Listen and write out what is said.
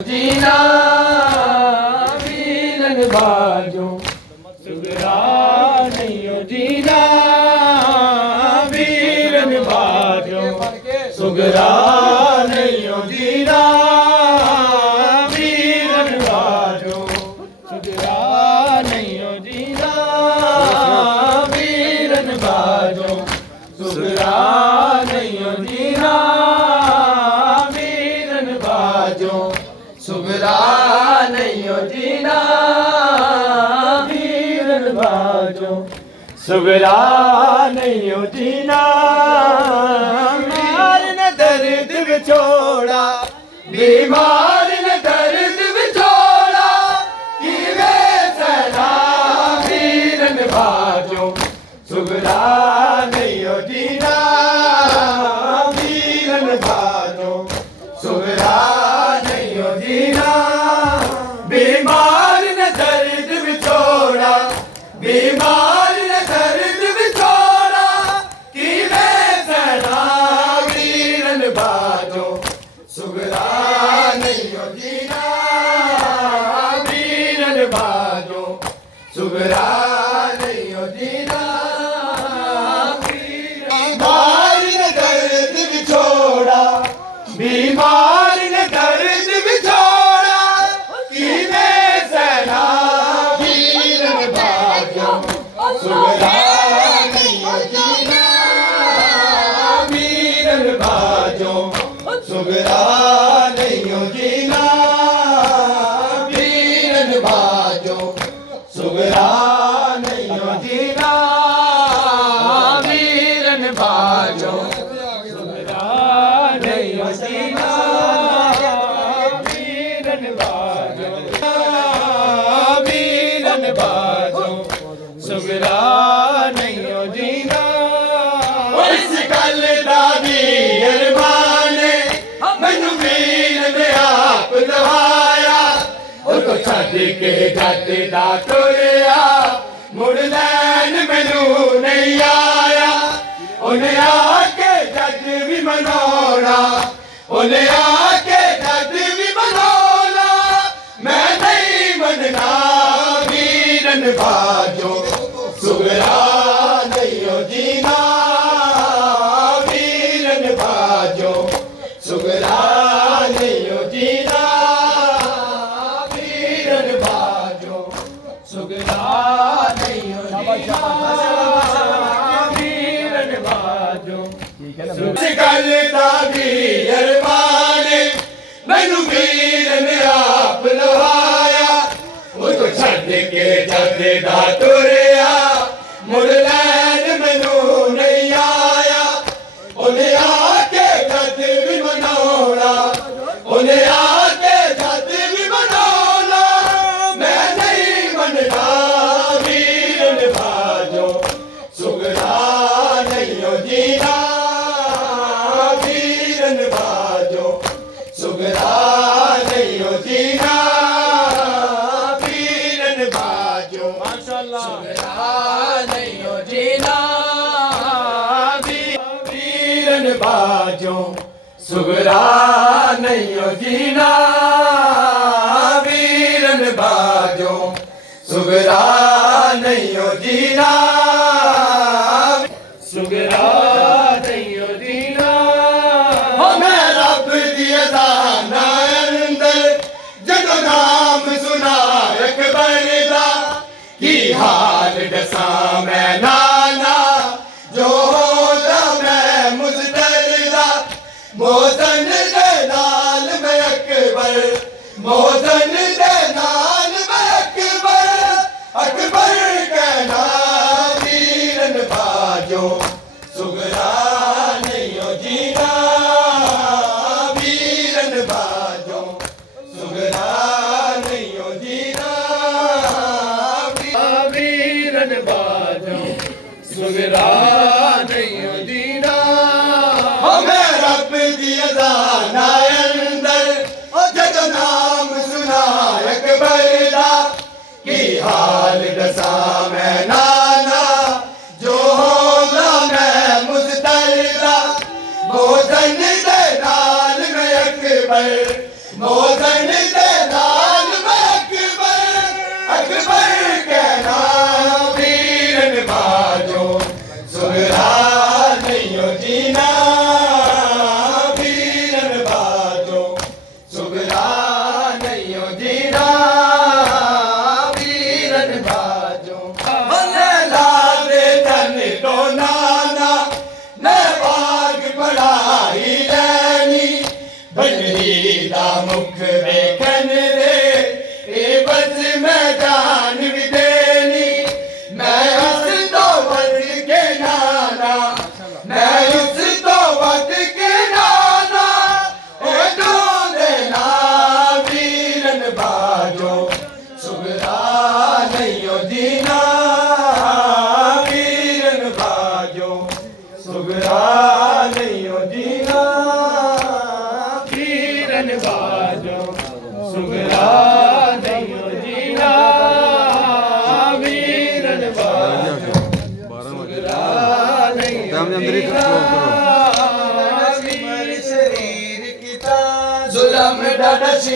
जीना वीरन बाजो सुगरा नहीं हो जीना वीरन बाजो सुगरा नहीं हो जीना वीरन बाजो सुगरा नहीं हो जीना वीरन बाजो सुगरा नहीं हो जीना वीरन बाजो सुगरा नहीं हो जीना वीरन बाजो सुगरा नहीं हो जीना बीमार न दर्द विछोड़ा बीमार न दर्द विछोड़ा किवे सदा वीरन बाजो सुगरा नहीं हो जीना वीरन बाजो सुगरा जीना बीमार न दर्द विछोड़ा बीमार न दर्द विछोड़ा कि मैं सदा वीरन बाजो सुगरा नहीं हो जीना वीरन बाजो सुगरा नहीं हो जीना बीमार न दर्द विछोड़ा बीमार न दर्द विछोड़ा कि मैं सदा वीरन बाजो सुगरा नहीं हो जीना वीरन बाजो सुगरा नहीं हो जीना वीरन बाजो सुगरा नहीं हो जीना वीरन बाजो सुगरा नहीं हो जीना वीरन बाजो वीरन बाजो सुगरा नहीं हो जीना इस गल दा भी अरमाने मैनू वीर ने आप लवाया उनको छड्ड के जट दा टुरिया मुड़ लैन मैनू नहीं आया उन्हें आके जज भी मनौना उन्हें आके जज भी मनौना मैं नहीं मनना वीरन बाजो सुगरा नहीं हो जीना वीरन बाजो सुगरा नहीं हो जीना वीरन बाजो सुगरा नहीं हो जीना वीरन बाजो गल दा भी अरमाने मैनू वीर ने आप लवाया उनको छड्ड के जट दा टुरिया मुड़ लैन मैनू नहीं आया उन्हें आके जट भी मनौना उन्हें आके जट भी मनौना मैं नहीं मनना वीरन बाजो सुगरा नहीं हो जीना वीरन बाजो सुगरा नहीं हो जीना वीरन बाजो सुगरा नहीं हो जीना वीरन बाजो सुगरा नहीं हो जीना वीरन बाजो सुगरा नहीं हो जीना सुगरा नहीं हो जीना मैं रब दी अज़ाना अंदर जदों नाम सुना अकबर दा की हाल दसा मैं नाना जो होदा मैं मुज़दर दा मोज़न दे नाल मैं अकबर मोज़न दे नाल मैं अकबर अकबर कहना वीरन बाजो सुगरा नहीं हो जीना वीरन बाजो सुगरा नहीं हो जीना वीरन बाजो सुगरा नहीं हो जीना मैं रब दी अज़ाना अंदर जदों नाम सुना अकबर दा की हाल दसा मैं नाना जो होगा मैं मुज़दर दा मोज़न दे नाल मैं अकबर मोज़न ਵੇਖਣ ਦੇ ਇਹ ਬਸ ਮੈਂ ਜਾਨ ਵੀ ਦੇਣੀ ਮੈਂ ਉਸ ਤੋਂ ਵੱਧ ਕੇ ਨਾਨਾ ਮੈਂ ਉਸ ਤੋਂ ਵੱਧ ਕੇ ਨਾਨਾ ਉਹ ਢੋਂਦੇ ਨਾ ਵੀਰਨ ਬਾਜੋ ਸੁਗਰਾ ਨਹੀਂ ਜੀਣਾ ਵੀਰਨ ਬਾਜੋ ਸੁਗਰਾ ਨਹੀਂ ਜੀਣਾ ਵੀਰਨ ਬਾਜੋ ਸੁਗਰਾ ਨਹੀਂ ਜੀਣਾ ਵੀਰਨ ਬਾਜੋ ਸੁਗਰਾ ਨਹੀਂ ਜੀਣਾ ਸ਼ਰੀਰ ਕੀਤਾ ਜ਼ੁਲਮ ਡਾਡਾ